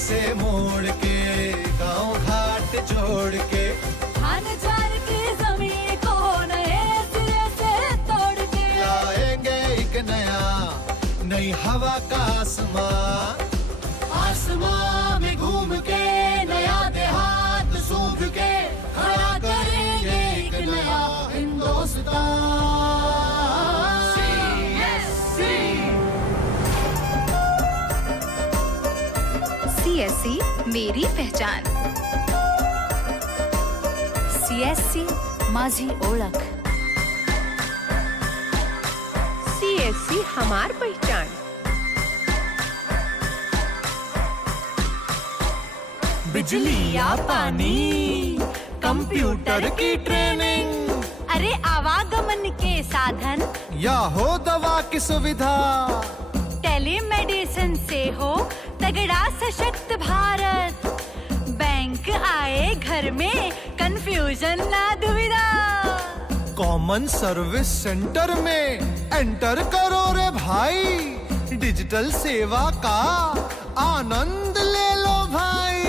से मोड़ के गांव घाट जोड़ के खान झार की जमीन को नए सिरे से तोड़ के लाएंगे एक नई हवा का आसमां में घूम के नया देहात सूंघ के खड़ा करेंगे एक नया हिंदुस्तान। CSC मेरी पहचान। CSC माझी ओळख। CSC हमार पहचान। बिजली या पानी, कंप्यूटर की ट्रेनिंग, अरे आवागमन के साधन या हो दवा की सुविधा, टेलीमेडिसिन से हो तगड़ा सशक्त भारत, बैंक आए घर में कंफ्यूजन ना दुविधा, कॉमन सर्विस सेंटर में एंटर करो रे भाई, डिजिटल सेवा का आनंद ले लो भाई।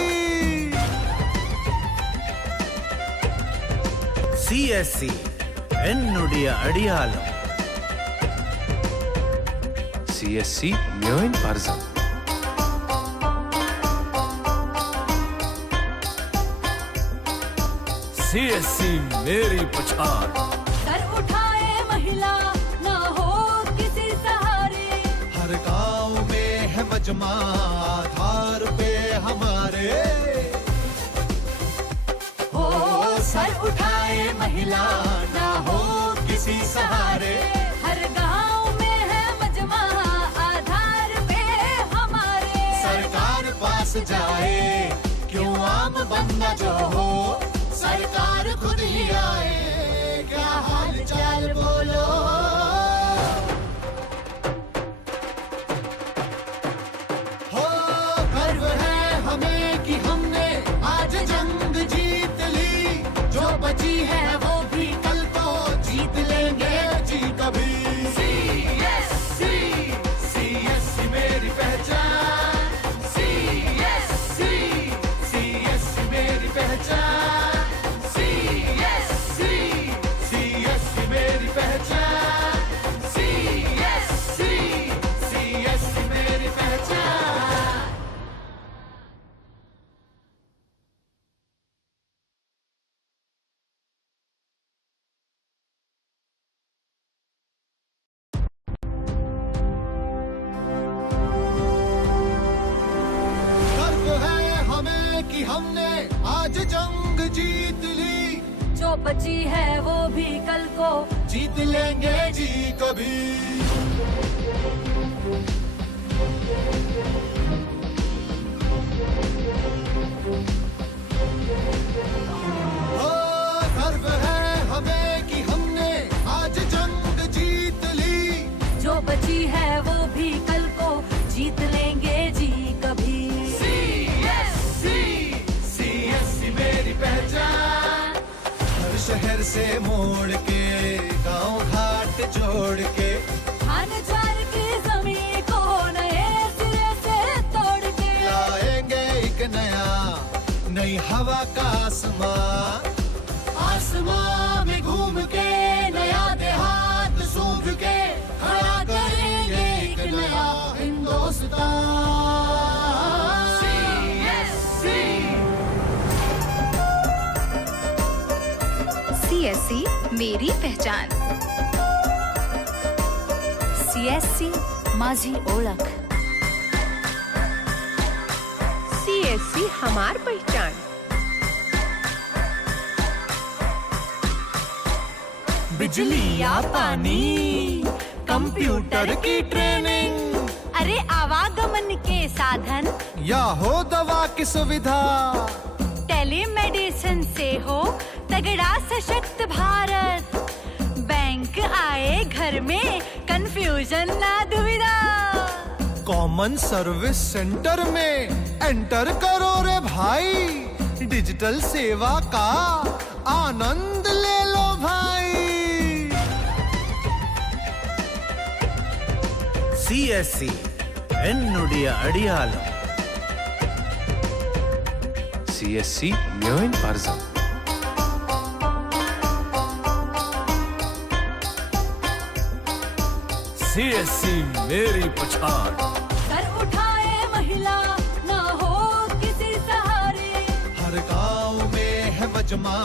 CSC എന്നുടിയ അടിയാളം। CSC Mjöin Parzan। CSC मेरी पहचान। सर उठाए महिला ना हो किसी सहारे, हर गांव में है मजमा आधार पे हमारे, हो सर उठाए महिला ना हो किसी सहारे, हर गांव में है मजमा आधार पे हमारे, सरकार पास जाए क्यों आम बंदा जो हो, सरकार खुद ही आए क्या हाल चाल बोलो। हो गर्व है हमें कि हमने आज जंग जीत ली, जो बची है वो भी कल को जीत लेंगे जी कभी। CSC मेरी पहचान, CSC मेरी पहचान, CSC मेरी पहचान, CSC मेरी पहचान। गर्व है हमें कि हमने आज जंग जीत ली, जो बची है वो भी कल को जीत लेंगे जी कभी। ओ, गर्व है हमें कि हमने आज जंग जीत ली, जो बची है वो भी कल को जीत लेंगे जी कभी। CSC मेरी पहचान, हर शहर से मोड़ के गांव घाट जोड़ के खान झार की जमीन को नए सिरे से तोड़ के लाएंगे एक नई हवा का आसमां में घूम के नया देहात सूंघ के खड़ा करेंगे एक नया हिंदुस्तान। CSC मेरी पहचान। CSC माझी ओळख। CSC हमार पहचान। बिजली या पानी, कंप्यूटर की ट्रेनिंग, अरे आवागमन के साधन या हो दवा की सुविधा, टेलीमेडिसिन से हो तगड़ा सशक्त भारत, बैंक आए घर में कंफ्यूजन ना दुविधा, कॉमन सर्विस सेंटर में एंटर करो रे भाई, डिजिटल सेवा का आनंद ले लो भाई। CSC എന്നുടിയ അടിയാളം। CSC Mjöin Parzan. CSC मेरी पछाड़। सर उठाए महिला ना हो किसी सहारे, हर गांव में है मजमा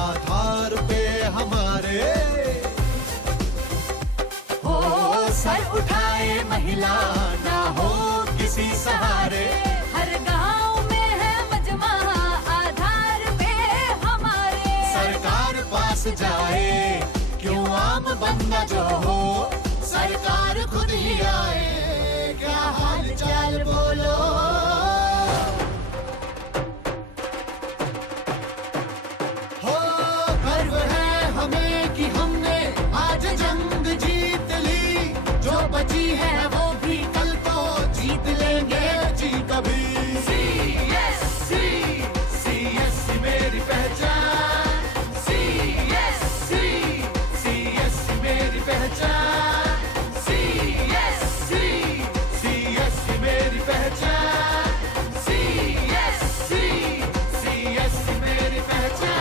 आधार पे हमारे। हो सर उठाए महिला ना हो किसी सहारे, हर गांव में है मजमा आधार पे हमारे। सरकार पास जाए क्यों आम बंदा जो हो, सरकार खुद ही आए, क्या हाल चाल बोलो। हो गर्व है हमें कि हमने आज जंग जीत ली, जो बची है वो भी कल को जीत लेंगे जी कभी। CSC CSC मेरी पहचान, CSC CSC मेरी पहचान, CSC CSC मेरी पहचान, CSC CSC मेरी पहचान।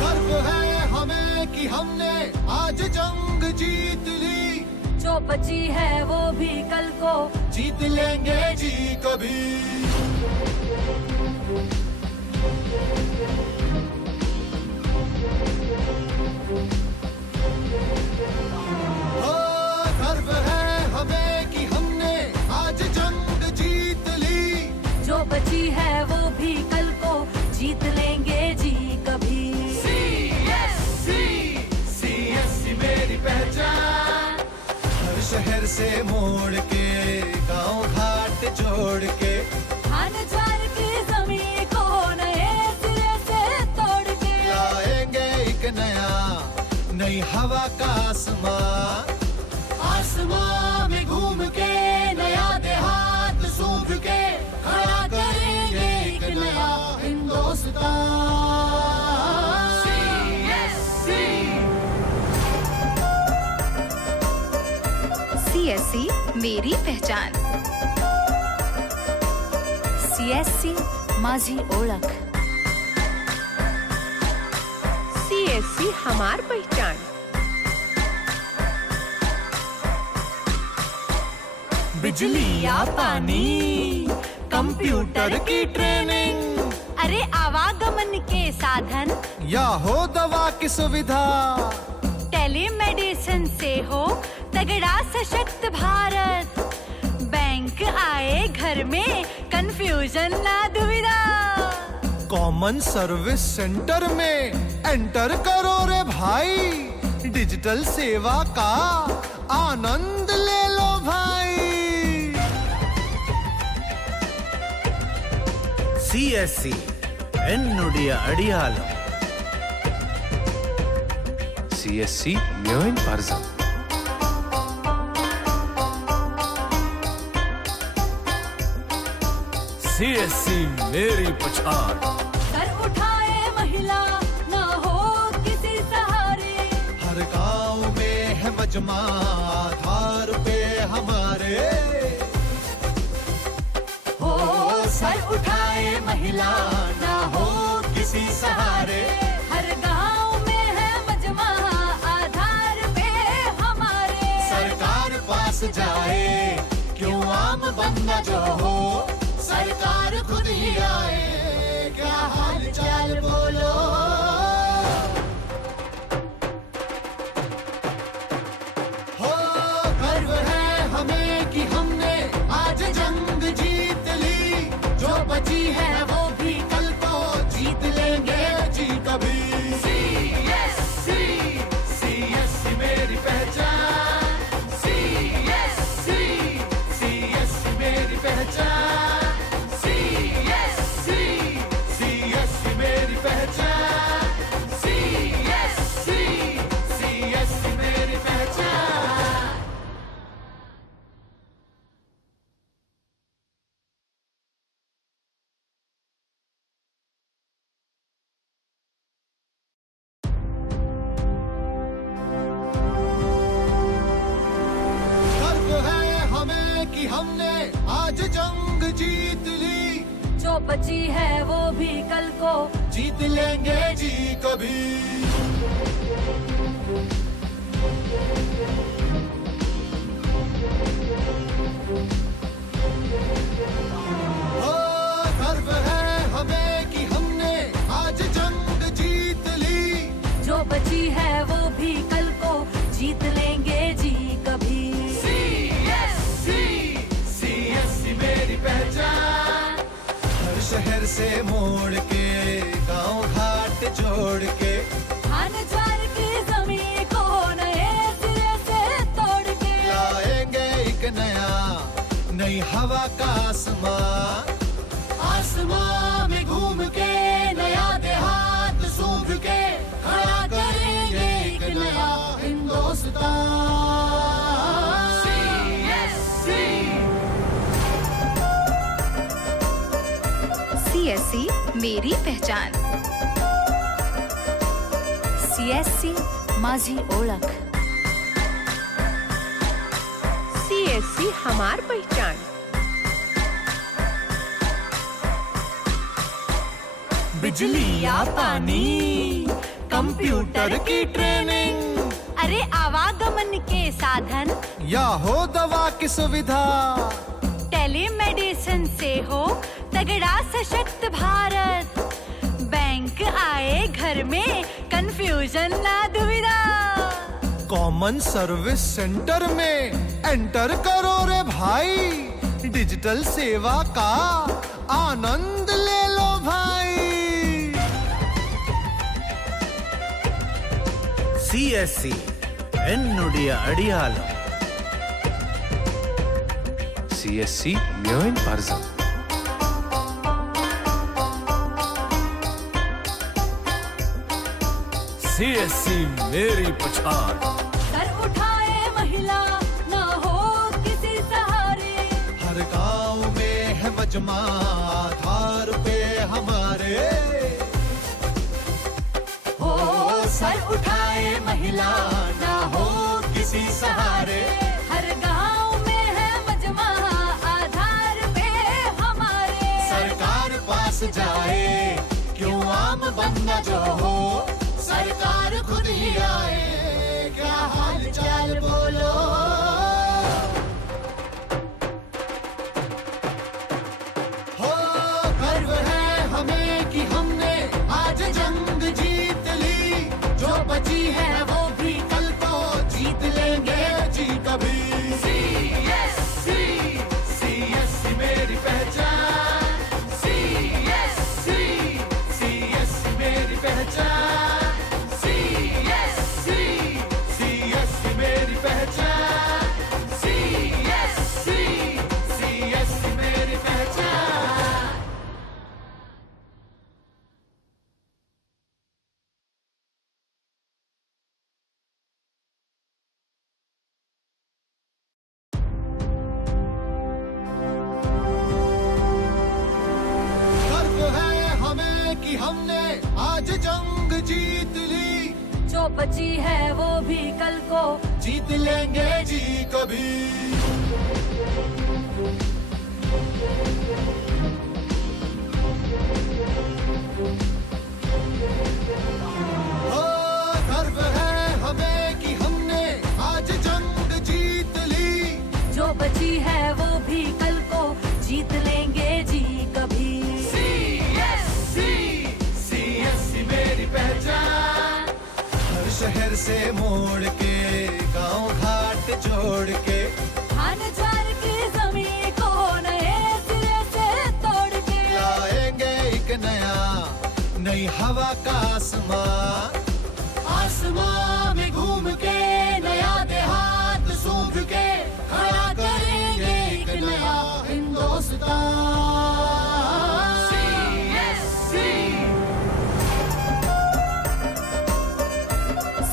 गर्व है हमें कि हमने आज जंग जीत ली, जो बची है वो भी कल को जीत लेंगे जी कभी। हो गर्व है हमें कि हमने आज जंग जीत ली, जो बची है वो भी कल को जीत लेंगे जी कभी। CSC CSC मेरी पहचान, हर शहर से मोड़ के गांव घाट जोड़ के, धान ज्वार की जमीन को नए सिरे से तोड़ के, लाएंगे एक नई हवा का आसमां, आसमां में घूम के नया देहात सूंघ के, खड़ा करेंगे एक नया हिंदुस्तान। CSC मेरी पहचान। CSC माझी ओळख। CSC हमार पहचान। बिजली या पानी, कंप्यूटर की ट्रेनिंग, अरे आवागमन के साधन, या हो दवा की सुविधा, टेलीमेडिसिन से हो तगड़ा सशक्त भारत, बैंक आए घर में कंफ्यूजन ना दुविधा, कॉमन सर्विस सेंटर में एंटर करो रे भाई, डिजिटल सेवा का आनंद ले लो भाई। CSC എന്നുടിയ അടിയാളം। CSC Mjöin Parzan. CSC मेरी पछाड़। सर उठाए महिला ना हो किसी सहारे, हर गांव में है मजमा आधार पे हमारे। हो सर उठाए महिला ना हो किसी सहारे, हर गांव में है मजमा आधार पे हमारे। सरकार पास जाए क्यों आम बंदा जो हो, सरकार खुद ही आए, क्या हाल चाल बोलो। हो गर्व है हमें कि हमने आज जंग जीत ली, जो बची है वो भी कल को जीत लेंगे जी कभी। CSC CSC मेरी पहचान, CSC CSC मेरी पहचान, CSC CSC मेरी पहचान। आज जंग जीत ली, जो बची है वो भी कल को जीत लेंगे जी कभी। ओ गर्व है हमें कि हमने आज जंग जीत ली, जो बची है वो भी कल को जीत लेंगे जी कभी। CSC मेरी पहचान, हर शहर से मोड़ के गांव घाट जोड़ के, धान ज्वार की जमीन को नए सिरे से तोड़ के लाएंगे एक नई हवा का आसमां, आसमां में घूम के नया देहात सूंघ के खड़ा करेंगे एक नया हिंदुस्तान। CSC मेरी पहचान। CSC माझी ओळख। CSC हमार पहचान। बिजली या पानी, कंप्यूटर की ट्रेनिंग, अरे आवागमन के साधन, या हो दवा की सुविधा, टेलीमेडिसिन से हो तगड़ा सशक्त भारत, बैंक आए घर में कंफ्यूजन ना दुविधा, कॉमन सर्विस सेंटर में एंटर करो रे भाई, डिजिटल सेवा का आनंद ले लो भाई। CSC എന്നുடைய അടിയാളം. CSC Mjöin Parzan. CSC मेरी पछाड़. सर उठाए महिला ना हो किसी सहारे, हर गांव में है मजमा आधार पे हमारे, हो सर उठाए महिला ना हो किसी सहारे, हर गांव में है मजमा आधार पे हमारे, सरकार पास जाए क्यों आम बंदा जो हो, सरकार खुद ही आए क्या हाल चाल बोलो। हो गर्व है हमें कि हमने आज जंग जीत ली, जो बची है वो भी कल को जीत लेंगे जी कभी। CSC मेरी पहचान, CSC मेरी पहचान, CSC मेरी पहचान, CSC मेरी पहचान। गर्व है हमें कि हमने आज जंग जीत ली, जो बची है वो भी कल को जीत लेंगे जी कभी। हो गर्व है हमें कि हमने आज जंग जीत ली, जो बची है वो भी कल को जीत लेंगे जी कभी। CSC मेरी पहचान, हर शहर से मोड़ के गांव घाट जोड़ के, धान ज्वार की जमीन को नए सिरे से तोड़ के लाएंगे एक नई हवा का आसमां, आसमां में घूम के नया देहात सूंघ के खड़ा करेंगे एक नया हिंदुस्तान।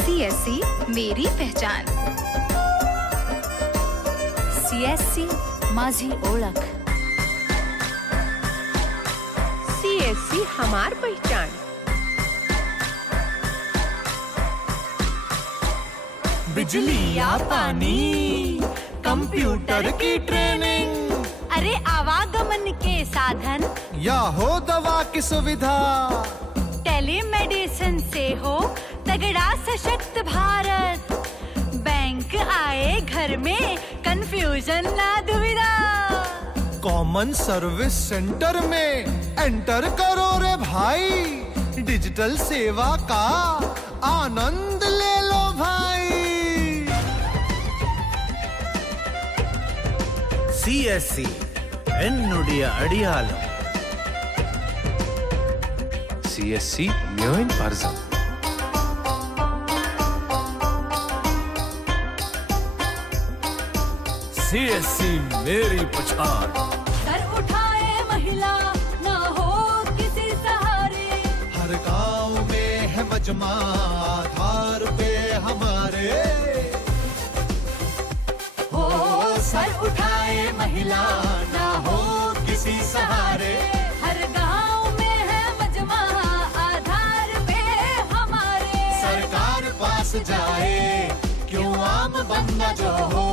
CSC मेरी पहचान। CSC माझी ओळख। CSC हमार पहचान। बिजली या पानी, कंप्यूटर की ट्रेनिंग, अरे आवागमन के साधन, या हो दवा की सुविधा, टेलीमेडिसिन से हो तगड़ा सशक्त भारत, बैंक आए घर में कंफ्यूजन ना दुविधा। कॉमन सर्विस सेंटर में एंटर करो रे भाई, डिजिटल सेवा का आनंद ले लो भाई। CSC എന്നുடைய അടിയാളം, CSC Mjöin Parzan. CSC मेरी पछाड़। सर उठाए महिला ना हो किसी सहारे, हर गांव में है मजमा आधार पे हमारे। हो सर उठाए महिला ना हो किसी सहारे, हर गांव में है मजमा आधार पे हमारे। सरकार पास जाए क्यों आम बंदा जो हो,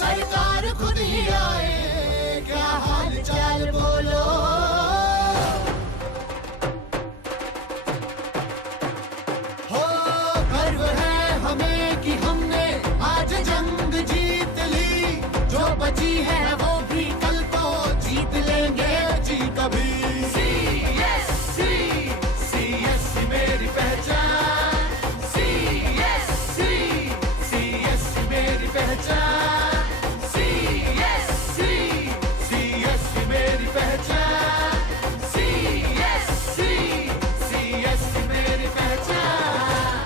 सरकार खुद ही आए, क्या हाल चाल बोलो। हो गर्व है हमें कि हमने आज जंग जीत ली, जो बची है वो भी कल को जीत लेंगे जी कभी। CSC मेरी पहचान, CSC मेरी पहचान, CSC मेरी पहचान, CSC मेरी पहचान।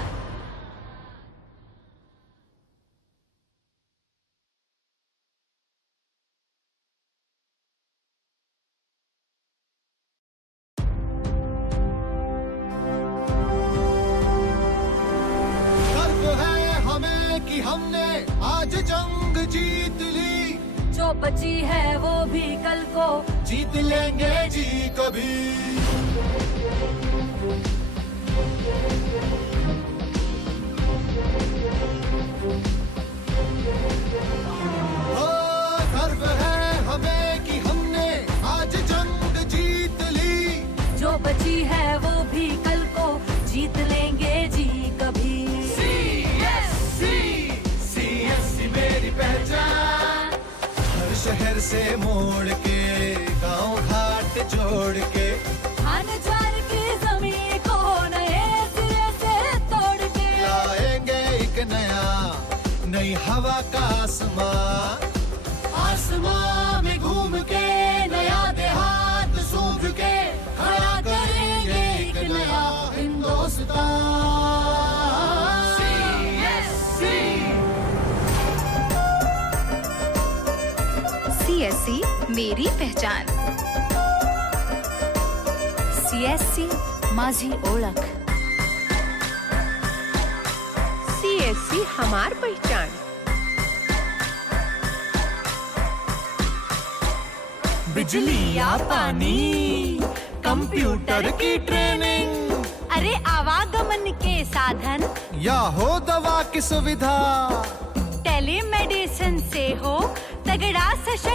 गर्व है हमें कि हमने आज जंग जीत ली, जो बची है वो भी कल को जीत लेंगे जी कभी। हो गर्व है हमें कि हमने आज जंग जीत ली, जो बची है वो भी कल को जीत लेंगे जी कभी। CSC मेरी पहचान, हर शहर से मोड़ के गांव घाट जोड़ के, खान ज्वार की जमीन को नए सिरे से तोड़ के, लाएंगे एक नई हवा का आसमां, आसमां में घूम के नया देहात सूंघ के, खड़ा करेंगे एक नया हिंदुस्तान। CSC मेरी पहचान, CSC माझी ओळख, CSC हमार पहचान। बिजली या पानी, कंप्यूटर की ट्रेनिंग, अरे आवागमन के साधन, या हो दवा की सुविधा, टेलीमेडिसिन से हो तगड़ा सशक्त